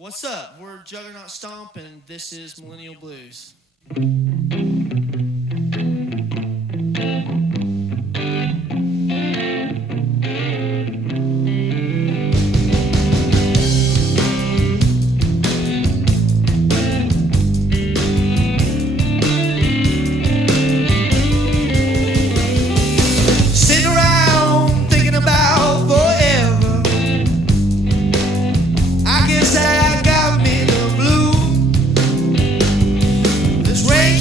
What's up? We're Juggernaut Stomp, and this is Millennial Blues. Sitting around thinking about forever. I guess I got me the blue. This rain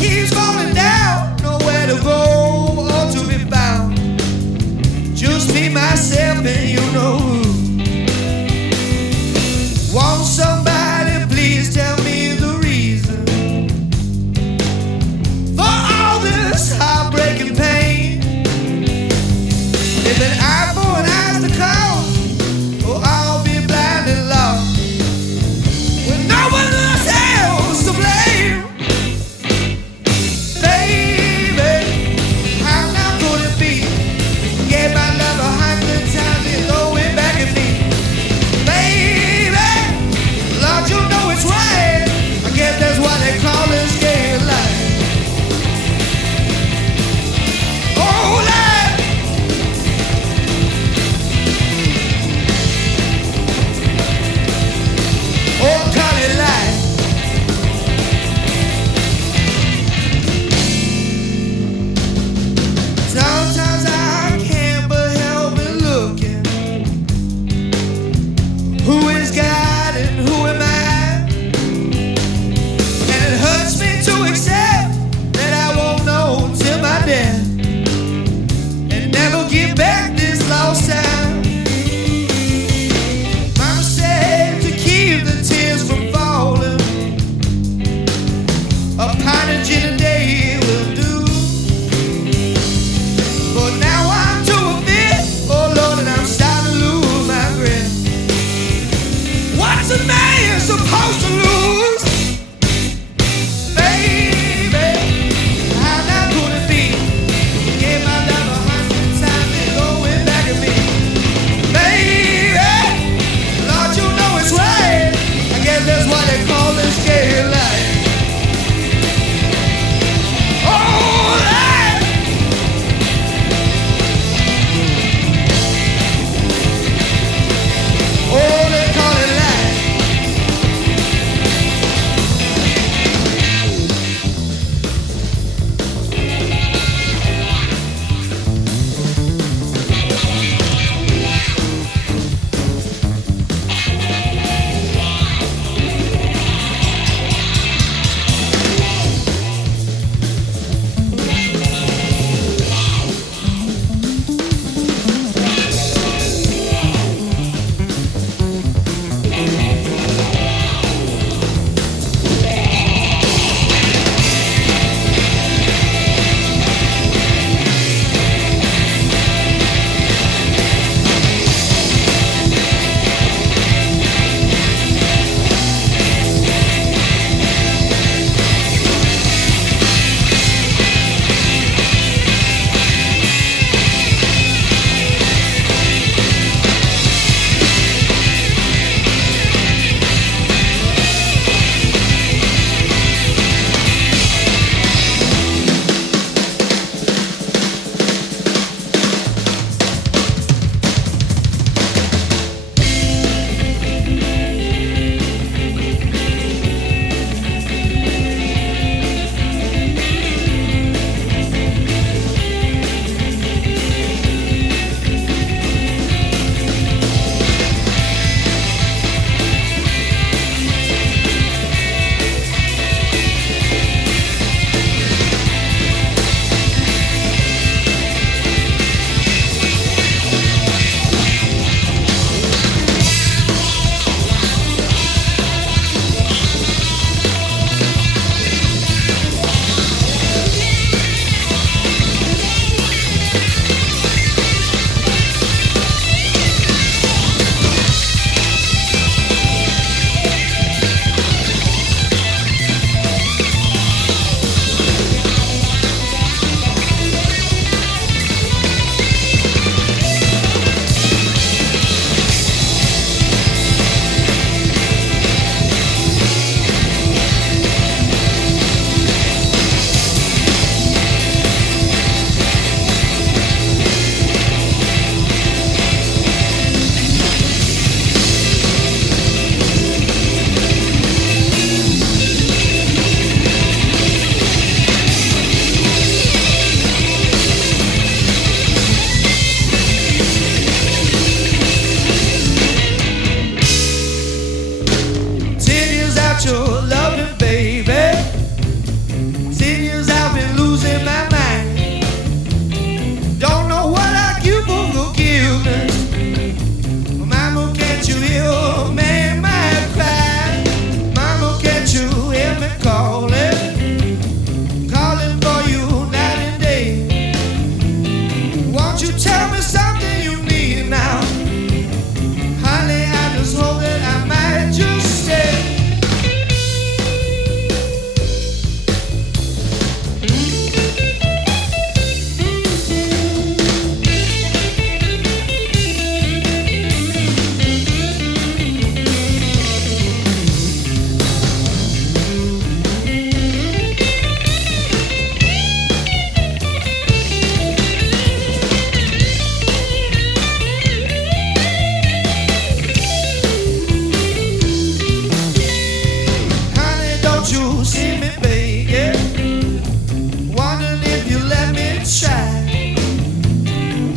let me try.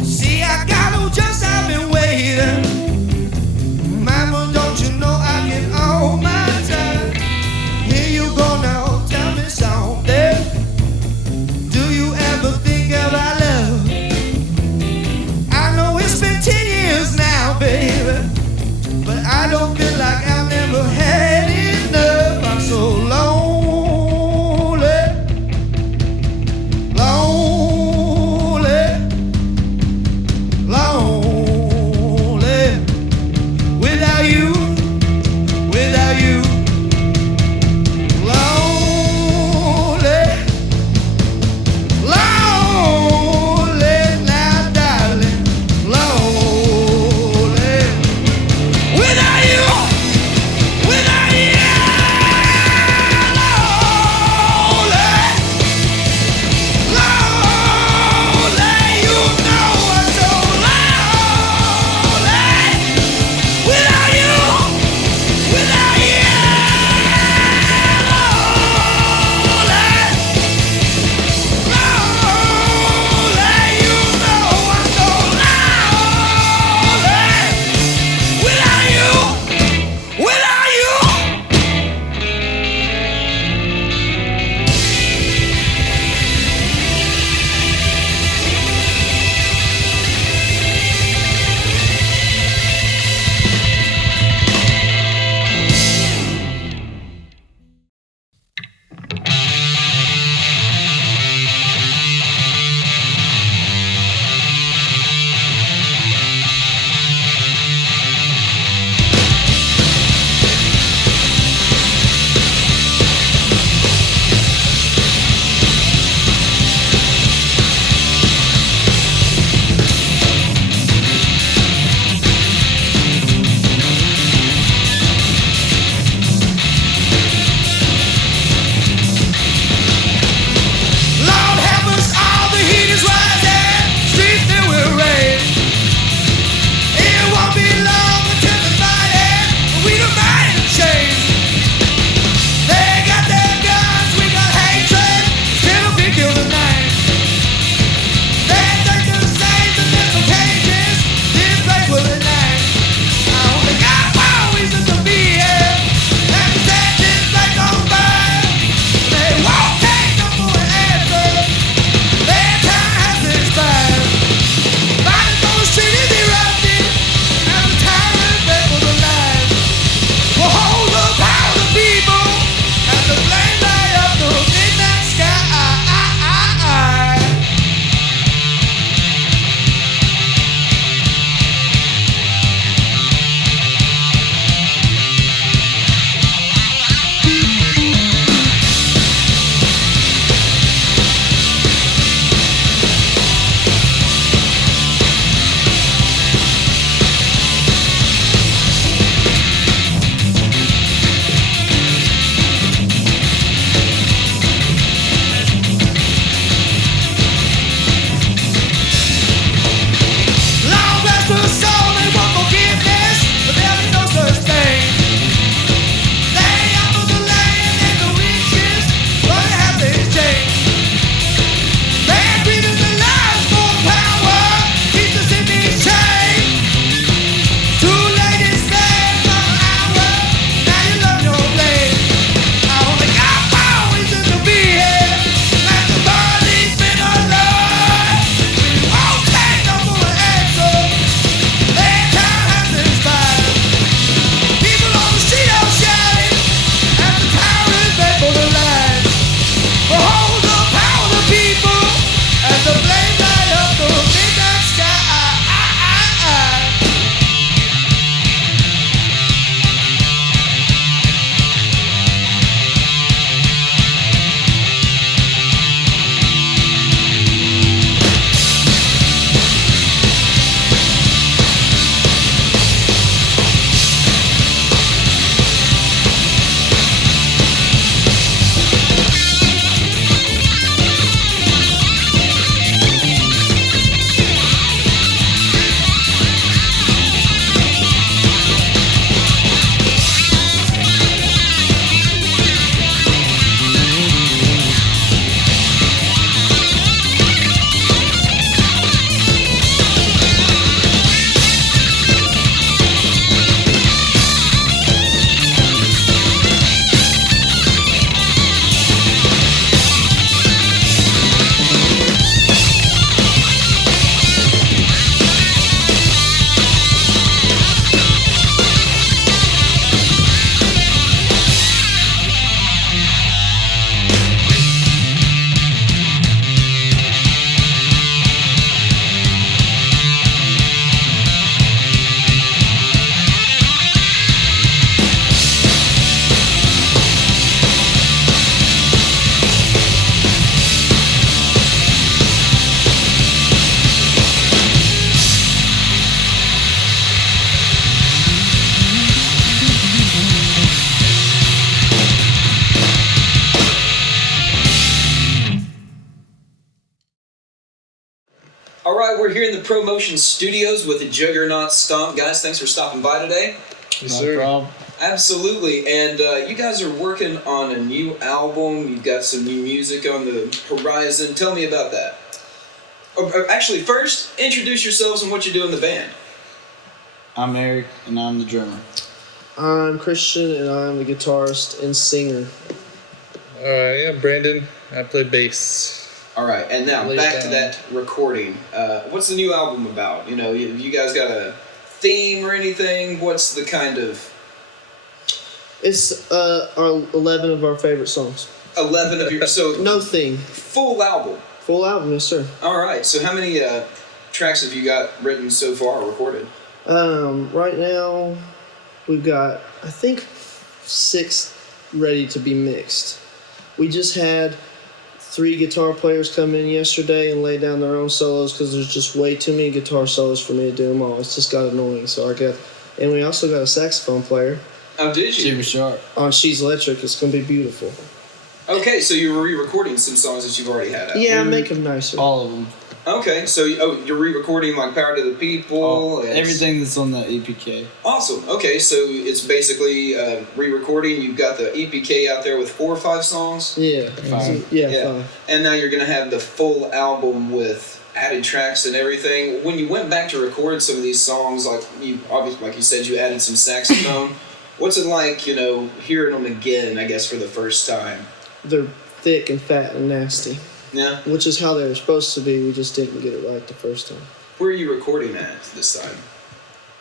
See, I got no just, I've been waiting. Mama, don't you know I get all my time? Here you go now, tell me something. Do you ever think about love? I know it's been 10 years now, baby, but I don't feel like I've never had enough. I'm so lonely, lonely. All right, we're here in the ProMotion studios with the Juggernaut Stomp. Guys, thanks for stopping by today. Yes, sir. No problem. Absolutely, and you guys are working on a new album. You've got some new music on the horizon. Tell me about that. Actually, first, introduce yourselves and what you do in the band. I'm Eric, and I'm the drummer. I'm Christian, and I'm the guitarist and singer. Yeah, Brandon. I play bass. All right, and now back to that recording. What's the new album about? You know, you guys got a theme or anything? What's the kind of... It's our 11 of our favorite songs. 11 of your... So no theme. Full album. Full album, yes, sir. All right, so how many tracks have you got written so far, recorded? Right now, we've got, I think, 6 ready to be mixed. We just had 3 guitar players come in yesterday and lay down their own solos because there's just way too many guitar solos for me to do them all. It's just got annoying. And we also got a saxophone player. Oh, did you? Super sharp. On She's Electric. It's going to be beautiful. Okay, so you were re-recording some songs that you've already had out. Yeah, make them nicer. All of them. Okay, so you're re-recording like Power to the People? Everything that's on the EPK. Awesome. Okay, so it's basically re-recording. You've got the EPK out there with 4 or 5 songs? Yeah. 5. Yeah, 5. And now you're going to have the full album with added tracks and everything. When you went back to record some of these songs, like you said, you added some saxophone. What's it like, you know, hearing them again, I guess, for the first time? They're thick and fat and nasty. Yeah? Which is how they were supposed to be. We just didn't get it right the first time. Where are you recording at this time?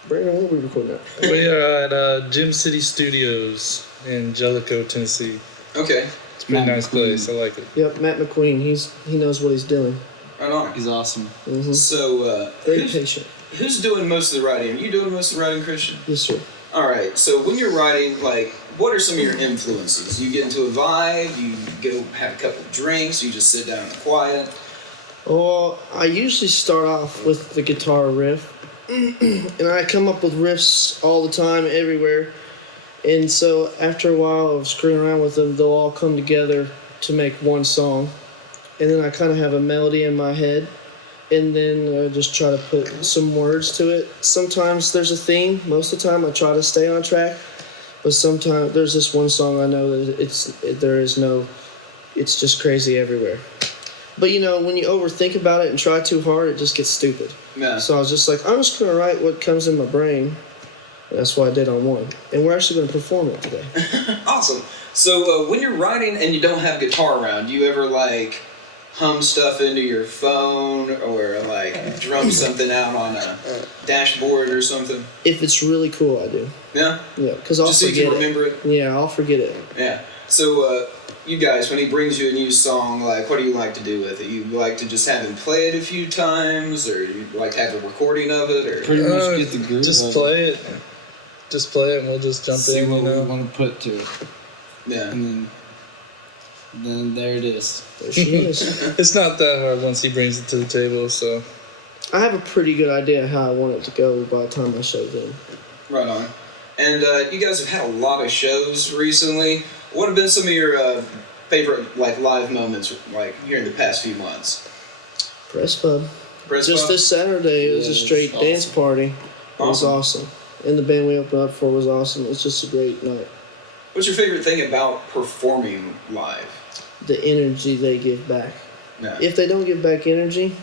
Brandon, where are we recording at? We are at Gym City Studios in Jellicoe, Tennessee. Okay. It's a pretty nice place. I like it. Yep, Matt McQueen. He knows what he's doing. Right on. He's awesome. Mm-hmm. So, very patient. Who's doing most of the writing? Are you doing most of the writing, Christian? Yes, sir. All right. So when you're writing, like, what are some of your influences? You get into a vibe, you go have a couple of drinks, you just sit down and quiet. Well, I usually start off with the guitar riff, and I come up with riffs all the time, everywhere. And so after a while of screwing around with them, they'll all come together to make one song. And then I kind of have a melody in my head, and then I just try to put some words to it. Sometimes there's a theme. Most of the time I try to stay on track. But sometimes there's this one song I know that it's just crazy everywhere. But you know, when you overthink about it and try too hard, it just gets stupid. Yeah. So I was just like, I'm just going to write what comes in my brain. And that's what I did on one. And we're actually going to perform it today. Awesome. So when you're writing and you don't have guitar around, do you ever like hum stuff into your phone or like drum something out on a dashboard or something? If it's really cool, I do. Yeah? Yeah, because I'll just so forget you can remember it? Yeah, I'll forget it. Yeah. So you guys, when he brings you a new song, like, what do you like to do with it? You like to just have him play it a few times, or you like to have a recording of it, or pretty much get the groove. Just play it. Just play it, and we'll just jump See in. what we want to put to it. Yeah. And then there it is. There she is. It's not that hard once he brings it to the table, so. I have a pretty good idea how I want it to go by the time I show them. Right on. And you guys have had a lot of shows recently. What have been some of your favorite like live moments, like here in the past few months? Press Pub. Press Just Pub? this Saturday, it was a straight awesome. dance party. It was awesome. And the band we opened up for was awesome. It was just a great night. What's your favorite thing about performing live? The energy they give back. No. If they don't give back energy,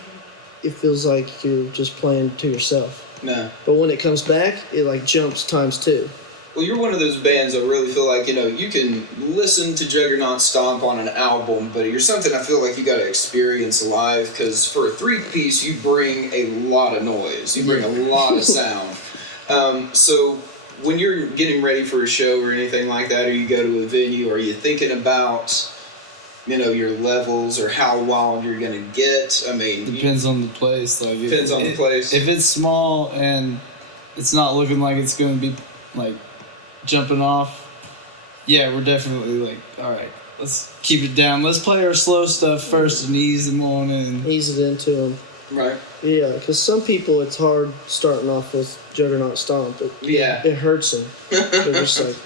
it feels like you're just playing to yourself. No. But when it comes back, it like jumps times 2. Well, you're one of those bands that really feel like, you know, you can listen to Juggernaut Stomp on an album, but you're something I feel like you got to experience live, because for a 3-piece, you bring a lot of noise. You bring a lot of sound. So when you're getting ready for a show or anything like that, or you go to a venue, are you thinking about, you know, your levels or how wild you're going to get? I mean... Depends on the place. Like Depends on the place. If it's small and it's not looking like it's going to be, like, jumping off, yeah, we're definitely like, all right, let's keep it down. Let's play our slow stuff first and ease them on in. Ease it into them. Right. Yeah, because some people, it's hard starting off with Juggernaut Stomp. It hurts them. They're just like...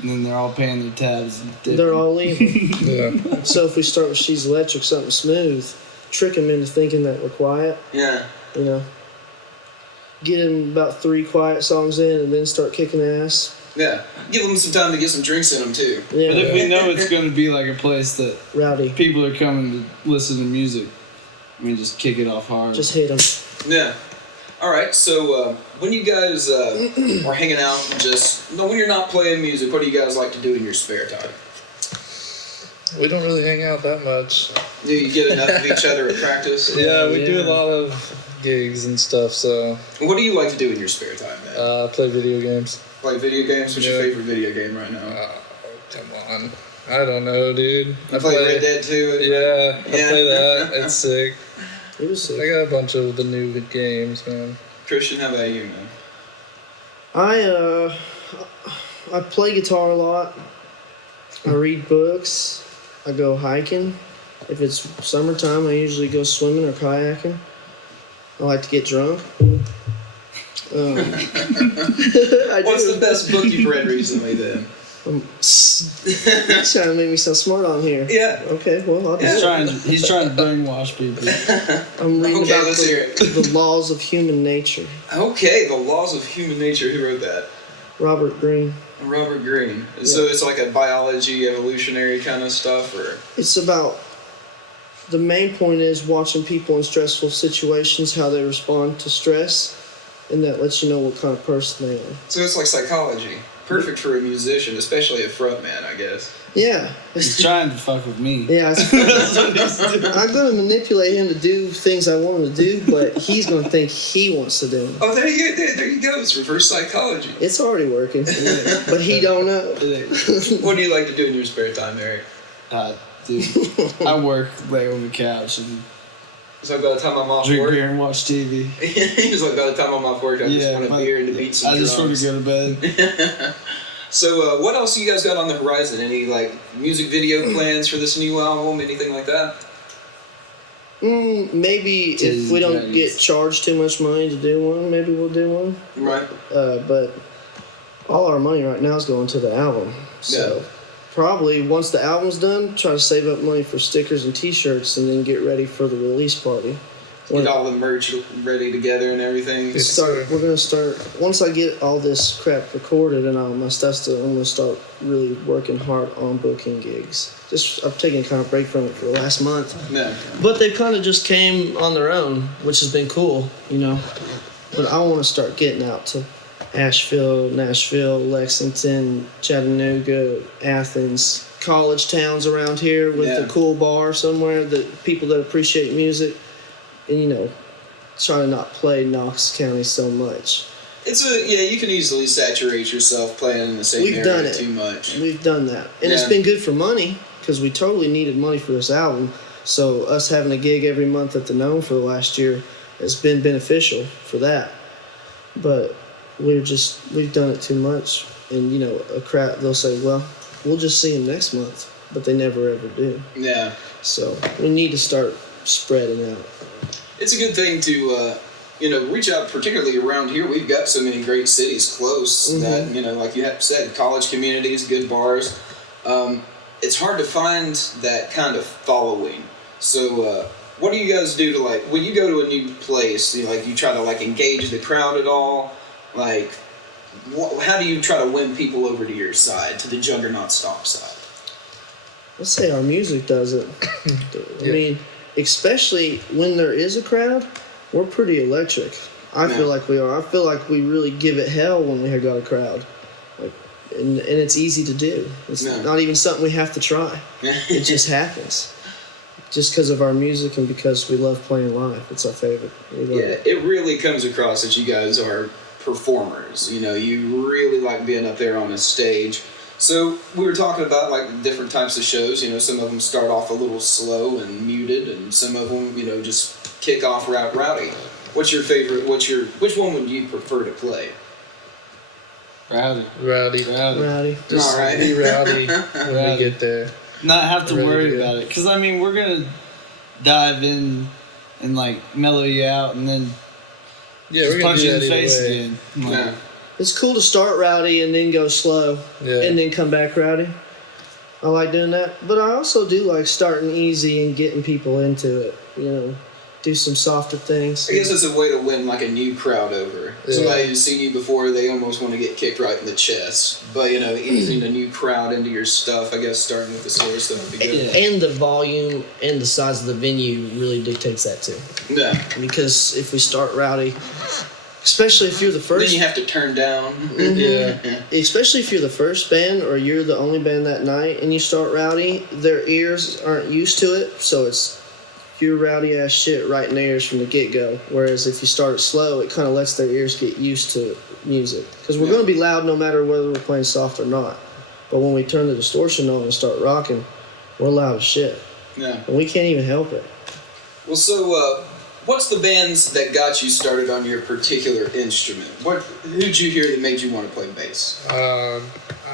And then they're all paying their tabs. And dipping. They're all leaving. Yeah. So if we start with She's Electric, something smooth, trick them into thinking that we're quiet. Yeah. You know, get them about 3 quiet songs in, and then start kicking ass. Yeah. Give them some time to get some drinks in them too. Yeah, But if we know it's going to be like a place that rowdy. people are coming to listen to music, I mean, just kick it off hard. Just hit them. Yeah. All right. So when you guys are hanging out, when you're not playing music, what do you guys like to do in your spare time? We don't really hang out that much. Do you get enough of each other at practice? Yeah, we do a lot of gigs and stuff, so What do you like to do in your spare time, man? play video games. Play video games? What's your Yeah. favorite video game right now? Oh, come on. I don't know, dude. You play Red Dead 2? Yeah, I Yeah. play that. It's sick. It was sick. I got a bunch of the new games, man. Christian, how about you, man? I play guitar a lot. I read books. I go hiking. If it's summertime, I usually go swimming or kayaking. I like to get drunk. I What's do. the best book you've read recently, then? He's trying to make me sound smart on here. Yeah. Okay, well, I'll do He's it. he's trying to brainwash people. I'm reading Okay, about let's hear it. the laws of human nature. Okay, The Laws of Human Nature. Who wrote that? Robert Greene. Robert Greene. So it's like a biology, evolutionary kind of stuff, or? It's about, the main point is watching people in stressful situations, how they respond to stress, and that lets you know what kind of person they are. So it's like psychology. Perfect for a musician, especially a frontman, I guess. Yeah. He's trying to fuck with me. Yeah, I'm going to manipulate him to do things I want him to do, but he's going to think he wants to do them. Oh, there you go. It's reverse psychology. It's already working, but he don't know. What do you like to do in your spare time, Eric? Dude, I work, lay on the couch, and So by the time I'm off drink work, beer and watch TV. he's like, by the time I'm off work, I just want a beer and to beat some I just want drums. to go to bed. So what else you guys got on the horizon? Any like music video plans for this new album? Anything like that? Maybe if we don't get charged too much money to do one, maybe we'll do one. Right. But all our money right now is going to the album. So probably once the album's done, try to save up money for stickers and T-shirts, and then get ready for the release party. Get all the merch ready together and everything. We're gonna start once I get all this crap recorded and all my stuff done. I'm gonna start really working hard on booking gigs. I've taken kind of break from it for the last month. Yeah. But they kind of just came on their own, which has been cool, you know. But I want to start getting out to Asheville, Nashville, Lexington, Chattanooga, Athens, college towns around here with a cool bar somewhere that people that appreciate music, and you know, try to not play Knox County so much. You can easily saturate yourself playing in the same We've area done it. too much. We've done that, and it's been good for money because we totally needed money for this album. So us having a gig every month at the Gnome for the last year has been beneficial for that. But we've done it too much, and you know, a crowd, they'll say, well, we'll just see them next month, but they never ever do. Yeah. So we need to start spreading out. It's a good thing to reach out, particularly around here. We've got so many great cities close that, like you have said, college communities, good bars. It's hard to find that kind of following. So what do you guys do to, like, when you go to a new place, you try to, like, engage the crowd at all? Like, how do you try to win people over to your side, to the Juggernaut Stomp side? Let's say our music does it. I mean, especially when there is a crowd, we're pretty electric. I feel like we are. I feel like we really give it hell when we have got a crowd. Like, and it's easy to do. It's not even something we have to try. It just happens. Just because of our music and because we love playing live. It's our favorite. It really comes across that you guys are performers. You really like being up there on a stage. So we were talking about like the different types of shows. Some of them start off a little slow and muted, and some of them, just kick off rowdy. What's your favorite? Which one would you prefer to play? Rowdy. Just all right. be rowdy when we get there. Not have to Ready worry to go. about it, because I mean we're gonna dive in and like mellow you out, and then We're gonna punch do you in that the either face way. again. Like, Yeah. It's cool to start rowdy and then go slow and then come back rowdy. I like doing that. But I also do like starting easy and getting people into it. do some softer things. I guess it's a way to win like a new crowd over. Yeah. Somebody who's seen you before, they almost want to get kicked right in the chest. But easing a new crowd into your stuff, I guess starting with the slower stuff would be good. And the volume and the size of the venue really dictates that too. Yeah. Because if we start rowdy, especially if you're the first, Then you have to turn down. Yeah. especially if you're the first band or you're the only band that night and you start rowdy, their ears aren't used to it, so it's your rowdy ass shit right in their ears from the get-go. Whereas if you start it slow, it kind of lets their ears get used to music. Because we're going to be loud no matter whether we're playing soft or not. But when we turn the distortion on and start rocking, we're loud as shit. Yeah. And we can't even help it. Well, so what's the bands that got you started on your particular instrument? Who'd you hear that made you want to play bass?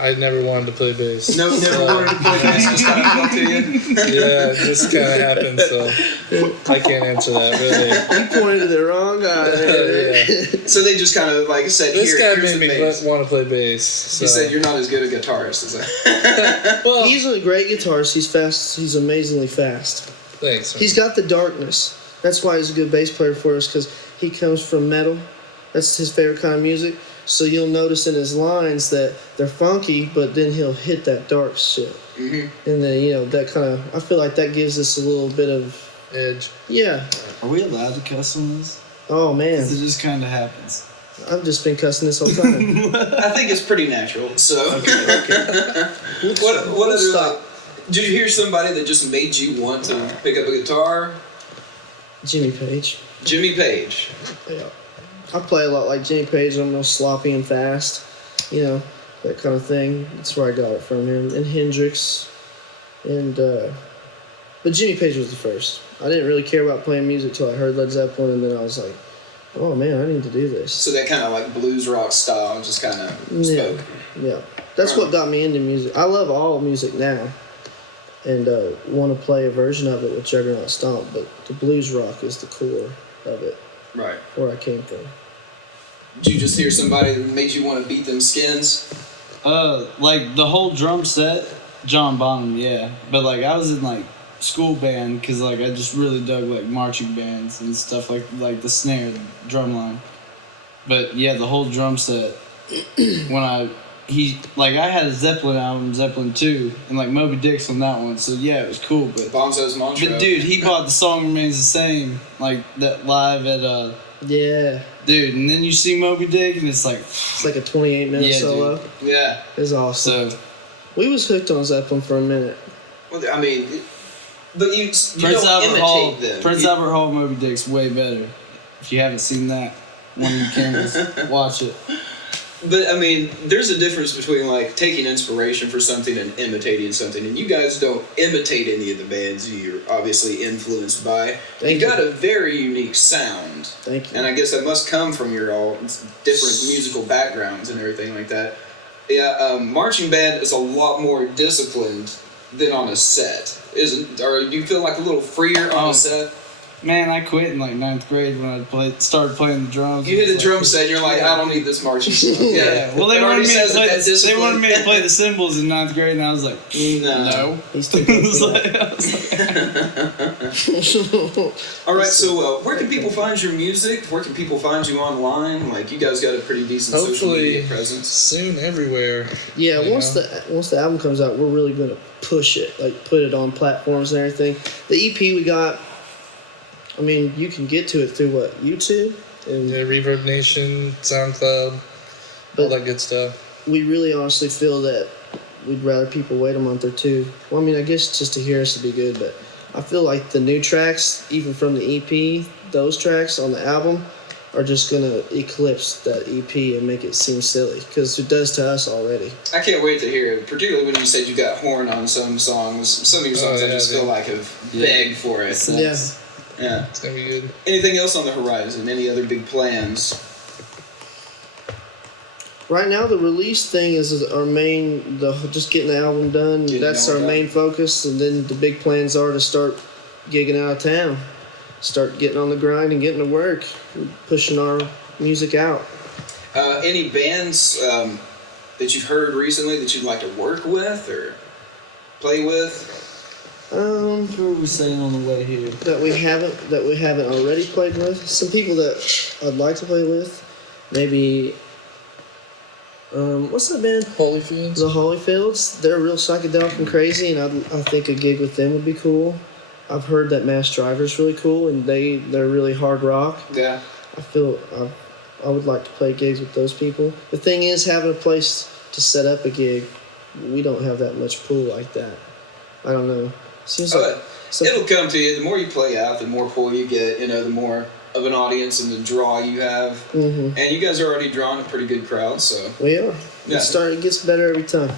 I never wanted to play bass. No, never wanted to play bass. Just kind of fell to you. Yeah, it just kind of happened, so I can't answer that. Really. You pointed to the wrong guy. Yeah. So they just kind of like said, This guy here's made the me bass. want to play bass. So. He said you're not as good a guitarist as I. Well, He's a great guitarist. He's fast. He's amazingly fast. thanks. Man. He's got the darkness. That's why he's a good bass player for us, because he comes from metal. That's his favorite kind of music. So you'll notice in his lines that they're funky, but then he'll hit that dark shit. Mm-hmm. And then, that kind of, I feel like that gives us a little bit of, Edge. yeah. Are we allowed to cuss on this? Oh, man. 'Cause it just kind of happens. I've just been cussing this whole time. I think it's pretty natural. So, Okay. what We'll other? stop. Like, did you hear somebody that just made you want to pick up a guitar? Jimmy Page. Jimmy Page. Yeah. I play a lot like Jimmy Page. I'm real sloppy and fast. That kind of thing. That's where I got it from him. And Hendrix. But Jimmy Page was the first. I didn't really care about playing music till I heard Led Zeppelin, and then I was like, oh man, I need to do this. So that kind of like blues rock style just kind of Yeah. spoke. Yeah. That's what got me into music. I love all music now. And want to play a version of it with Juggernaut Stomp, but the blues rock is the core of it, Right. where I came from. Did you just hear somebody that made you want to beat them skins? Like the whole drum set, John Bonham, yeah. But like I was in like school band because like I just really dug like marching bands and stuff like the snare, the drum line. But yeah, the whole drum set. When I had a Zeppelin album, Zeppelin 2, and like Moby Dick's on that one, so yeah, it was cool. But Bonzo's Montreux. But dude, he bought The Song Remains the Same, like that live at Yeah. dude, and then you see Moby Dick and it's like It's like a 28-minute Yeah, solo. dude. Yeah. It's awesome. so We was hooked on Zeppelin for a minute. Well, I mean, but you Prince don't Albert Hall imitate them. Prince Albert Hall Moby Dick's way better. If you haven't seen that, one of you cameras, watch it. But I mean, there's a difference between like taking inspiration for something and imitating something. And you guys don't imitate any of the bands you're obviously influenced by. Thank You you. got a very unique sound. Thank you. And I guess that must come from your all different musical backgrounds and everything like that. Yeah, marching band is a lot more disciplined than on a set, isn't? Or do you feel like a little freer on a set? Man, I quit in like 9th grade when I started playing the drums. You hit a It's drum like- set and you're like, I don't need this marching song. Yeah, well, they It wanted, already me to says play that the, they discipline. wanted me to play the cymbals in 9th grade, and I was like, no. He's too I good was for like, I was like, All right, so where can people find your music? Where can people find you online? Like, you guys got a pretty decent social Hopefully media presence. soon everywhere. Yeah, you once know? the album comes out, we're really gonna push it, like put it on platforms and everything. The EP we got, I mean, you can get to it through what, YouTube? And Yeah, Reverb Nation, SoundCloud, all But- that good stuff. we really honestly feel that we'd rather people wait a month or two. Well, I mean, I guess just to hear us would be good, but I feel like the new tracks, even from the EP, those tracks on the album, are just gonna eclipse that EP and make it seem silly, because it does to us already. I can't wait to hear it, particularly when you said you got horn on some songs. Some of your songs I yeah, just yeah. feel like have Yeah. begged for it. Sucks. Yeah. Yeah. It's gonna be good. Anything else on the horizon? Any other big plans? Right now, the release thing is our main, just getting the album done. Getting That's it all our done. main focus, and then the big plans are to start gigging out of town, start getting on the grind and getting to work, pushing our music out. Any bands that you've heard recently that you'd like to work with or play with? What were we saying on the way here? That we haven't already played with. Some people that I'd like to play with. Maybe. What's that band? Holyfields. The Holyfields. They're real psychedelic and crazy, and I think a gig with them would be cool. I've heard that Mass Driver's really cool, and they're really hard rock. Yeah. I would like to play gigs with those people. The thing is, having a place to set up a gig, we don't have that much pool like that. I don't know. Seems like It'll come to you. The more you play out, the more pull you get. The more of an audience and the draw you have. Mm-hmm. And you guys are already drawing a pretty good crowd, so. We are. Yeah. It gets better every time.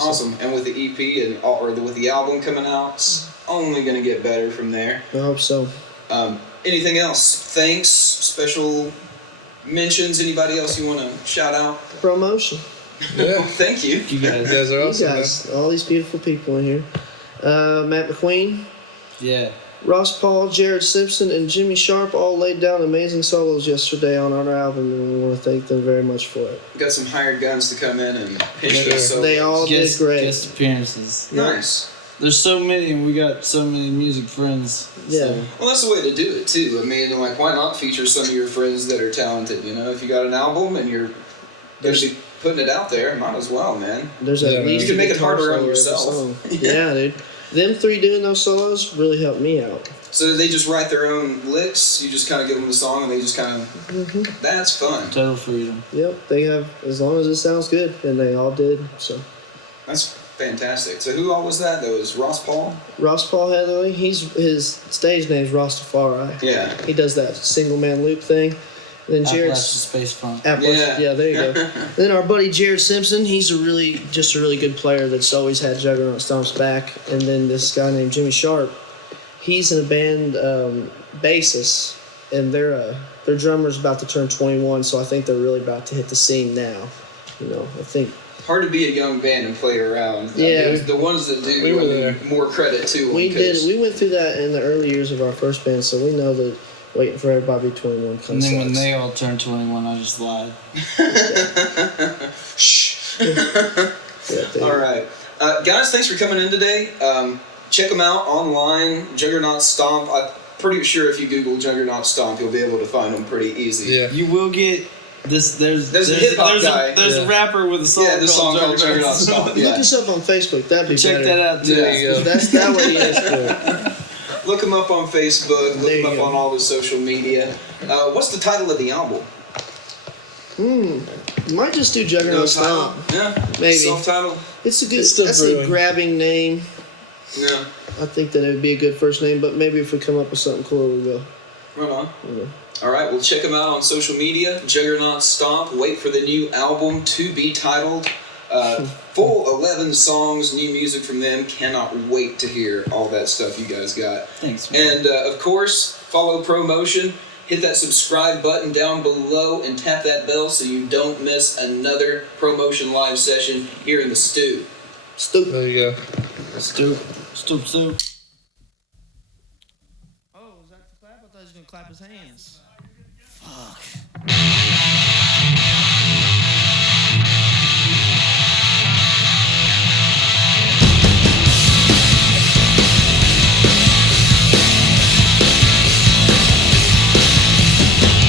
Awesome. And with the EP with the album coming out, it's only going to get better from there. I hope so. Anything else? Thanks, special mentions, anybody else you want to shout out? ProMotion. Yeah. Thank you. You guys. You guys are awesome. You guys, all these beautiful people in here. Matt McQueen, Yeah. Ross Paul, Jared Simpson, and Jimmy Sharp all laid down amazing solos yesterday on our album, and we want to thank them very much for it. Got some hired guns to come in and pitch Yeah. those solos. They all did great. Guest appearances. Nice. There's so many, and we got so many music friends. Yeah. So. Well, that's the way to do it, too. I mean, like, why not feature some of your friends that are talented, If you got an album and you're going to be putting it out there, might as well, man. There's Yeah, at man. least You can make it guitar harder on solo every yourself. song. Yeah, dude. Them three doing those solos really helped me out. So they just write their own licks, you just kind of give them the song, and they just kind of... Mm-hmm. That's fun. Total freedom. Yep, they have, as long as it sounds good, and they all did, so. That's fantastic. So who all was that? That was Ross Paul? Ross Paul Heatherly, his stage name's Rastafari. Yeah. He does that single man loop thing. And then Appalachian Jared's Space Funk. yeah, there you go. Then our buddy Jared Simpson, he's a really good player that's always had Juggernaut Stomp's back. And then this guy named Jimmy Sharp, he's in a band, bassist, and their drummer's about to turn 21, so I think they're really about to hit the scene now. I think. Hard to be a young band and play around. Yeah. I mean, the ones that do, We were there. more credit to them. We went through that in the early years of our first band, so we know that waiting for everybody to be 21 And comes then when sucks. they all turned 21, I just lied. Shh. Yeah, All right. Guys, thanks for coming in today. Check them out online, Juggernaut Stomp. I'm pretty sure if you Google Juggernaut Stomp, you'll be able to find them pretty easy. Yeah. You will get this. There's a hip-hop guy. A rapper with a song. Yeah, the song called Juggernaut Stomp. Look Yeah. us up on Facebook. That'd be Check better. that out too. There you go. That's that way he is good. Look them up on Facebook. Look There them you up go. on all the social media. What's the title of the album? Might just do Juggernaut Stomp. Yeah. Maybe. Self-titled? It's a good. It's still That's brewing. a grabbing name. Yeah. I think that it would be a good first name, but maybe if we come up with something cooler, we will. Right on. Yeah. All right, well, check them out on social media. Juggernaut Stomp. Wait for the new album to be titled. Full 11 songs, new music from them. Cannot wait to hear all that stuff you guys got. Thanks, man. And of course, follow ProMotion. Hit that subscribe button down below and tap that bell so you don't miss another ProMotion live session here in the stew. Stupid. There you go. Stoop. Oh, was that the clap? I thought he was gonna clap his hands.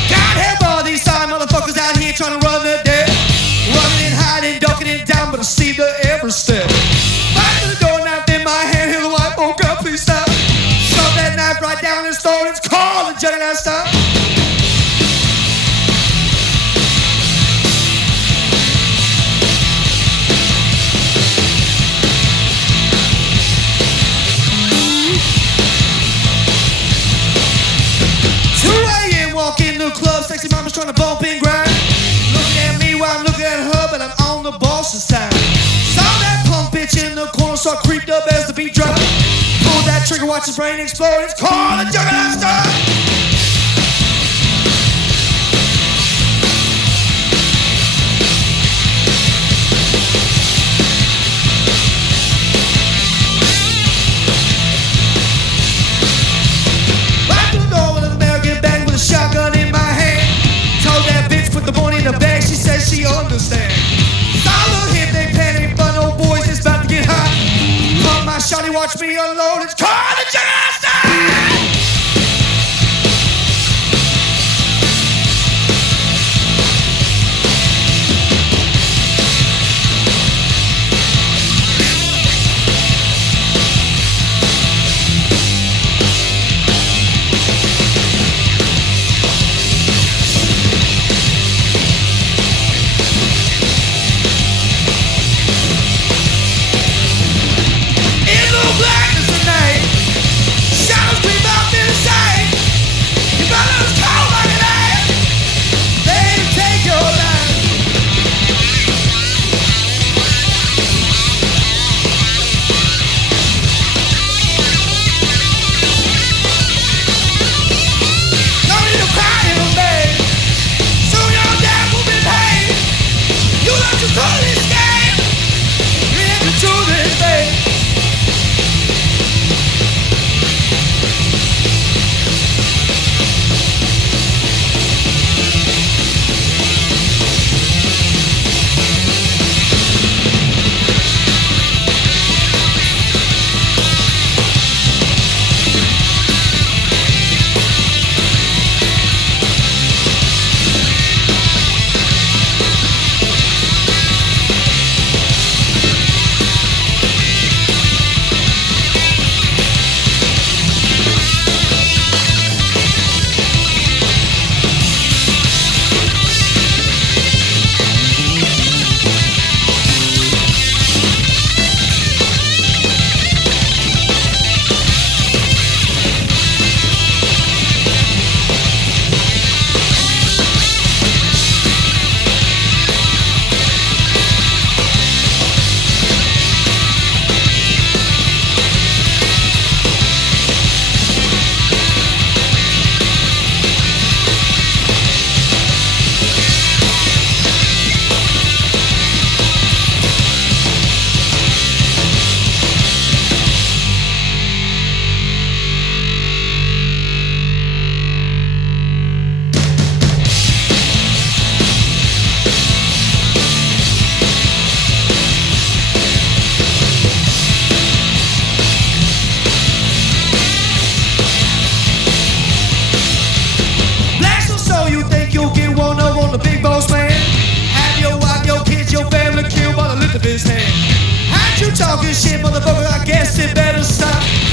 God help all these time motherfuckers out here trying to run the day. Running and hiding, ducking it down, but I see the every step. Back to the door, knife in my hand, hear the wife, oh God, please stop. Shove that knife right down his throat, it's called the Juggernaut Stomp. Walk in the club, sexy mama's trying to bump and grind. Looking at me while I'm looking at her, but I'm on the boss's side. Saw that punk bitch in the corner, so I creeped up as the beat dropped. Pulled that trigger, watch his brain explode. It's called the Juggernaut Stomp. Shotgun in my hand. Told that bitch put the money in the bag. She says she understands. Saw the hit, they panic, but no boys, it's about to get hot. Pump my shawty watch me unload. It's called the Juggernaut Stomp. His hand. Had you talking shit, motherfucker, I guess it better stop.